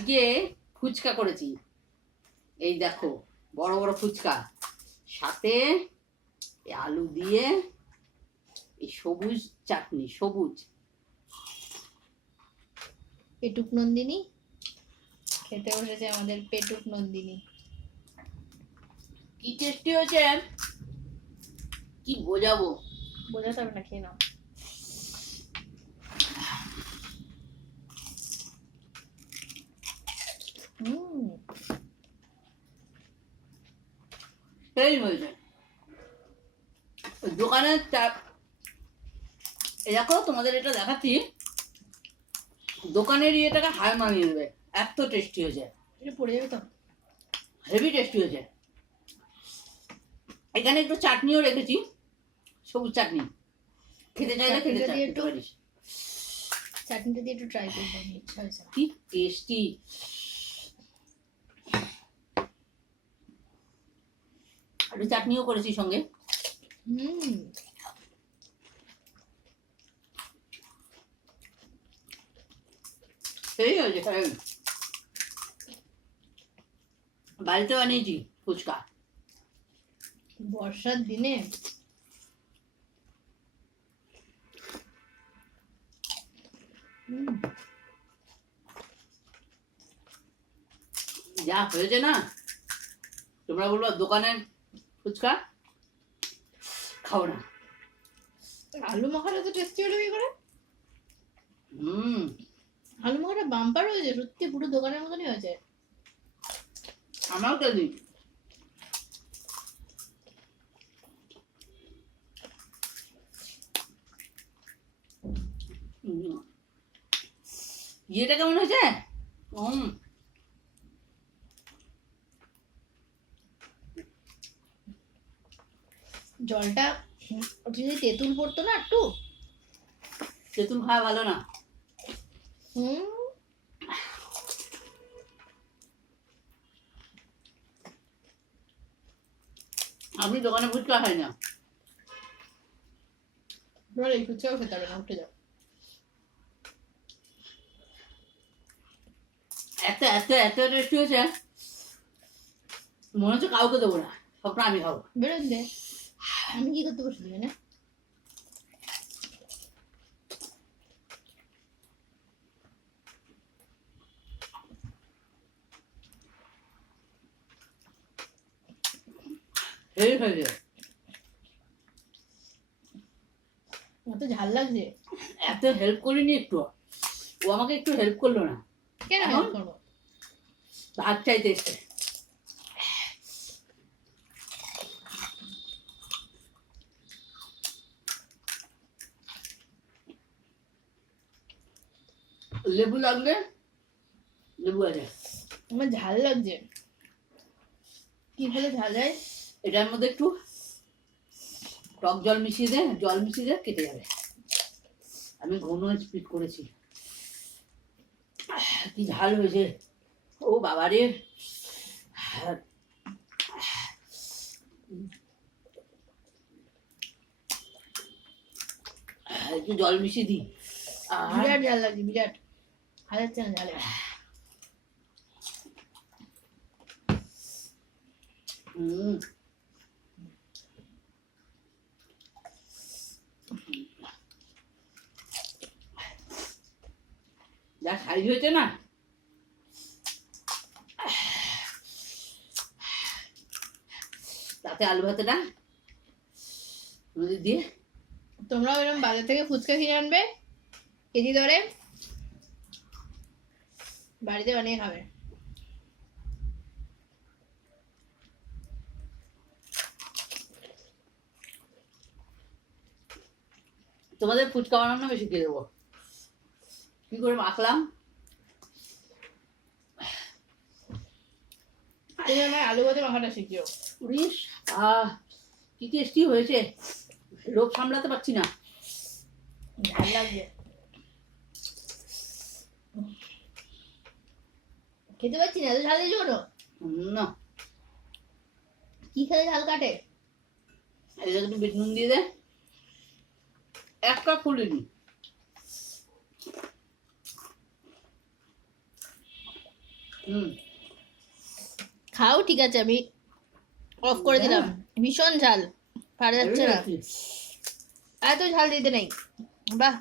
আজকে ফুচকা করেছি, এই দেখো বড় বড় ফুচকা, সাথে আলু দিয়ে এই সবুজ চাটনি, সবুজ। পেটুক নন্দিনী খেতে বসেছে আমাদের পেটুক নন্দিনী। কি টেস্টি হয়েছে, কি বোঝাবো, বোঝাতে হবে না, খেয়ে নাও। সেই হয়েছে। দোকানের দেখো তোমাদের এটা দেখাচ্ছি, দোকানের ইয়েটাকে হার মানিয়ে দেবে, এত টেস্টি হয়েছে। এটা পড়ে যাবে তো, হেভি টেস্টি হয়েছে। এখানে একটু চাটনিও রেখেছি, সবুজ চাটনি, খেতে চাইলে খেতে চাইতে পারিস। চাটনিটা দিয়ে একটু ট্রাই করবো, ইচ্ছা হয়েছে। কি টেস্টি। একটু চাটনিও করেছি সঙ্গে। সেই হয়েছে। বাড়িতে বানিয়েছি ফুচকা বর্ষার দিনে। যা হয়েছে না, তোমরা বলবো দোকানের ফুচকা খাও না। আলু মাখাটা তো টেস্টি হলো কি করে। আলু মাখাটা বাম্পার হয়েছে, সত্যি পুরো দোকানের মতনই হয়েছে। আমারও তো দিই। ইয়েটা কেমন হয়েছে? জলটা যদি তেঁতুল পড়তো না একটু। তেঁতুল খাওয়া ভালো না। আমি দোকানে ফুচকা খাই না। এই ফুচকাও খেতে হবে না, উঠে যাও। এত এত এত টেস্টি হয়েছে, মনে হচ্ছে কাউকে দেবো না, সবটা আমি খাবো। বেরোন দে, আমি কি করতে বসে দিবে না। এই হয়েছে। এত ঝাল লাগছে। এত হেল্প করিনি একটু, ও আমাকে একটু হেল্প করলো না। কেন হেল্প করবো? ভাত চাইতে এসছে। লেবু লাগলে লেবু আছে। আমার ঝাল লাগছে। কি হলে ঝাল হয়? এটার মধ্যে একটু টক জল মিশিয়ে দে, জল মিশিয়ে দে, কেটে যাবে। আমি ঘন স্পিড করেছি। কি ঝাল হয়েছে, ও বাবারে। একটু জল মিশিয়ে দিই। বিরাট ঝাল লাগছে, বিরাট। হাজাচ্ছে না ঝালে। যা সাইজ হয়েছে না, তাতে আলু ভাতেটা দিয়ে। তোমরাও এরকম বাজার থেকে ফুচকা কিনে আনবে, কেজি ধরে বাড়িতে বানিয়ে খাবে। তোমাদের ফুচকা বানানো বেশি দিয়ে দেবো। কি করে মাখলাম, তুমি আমার আলু ভাতে মাখাটা শিখিও। উড়িস, কি টেস্টি হয়েছে, লোভ সামলাতে পারছি না, ঝাল লাগছে। খেতে পাচ্ছি না, এত ঝাল দিয়েছো কেন? না কি খেলে ঝাল কাটে? এই একটু বিট নুন দিয়ে দে, এক কাপ ফুলিনি। হুম খাও, ঠিক আছে, আমি অফ করে দিলাম। ভীষণ ঝাল, পারা যাচ্ছে না, এত ঝাল দিতে নেই। বাহ।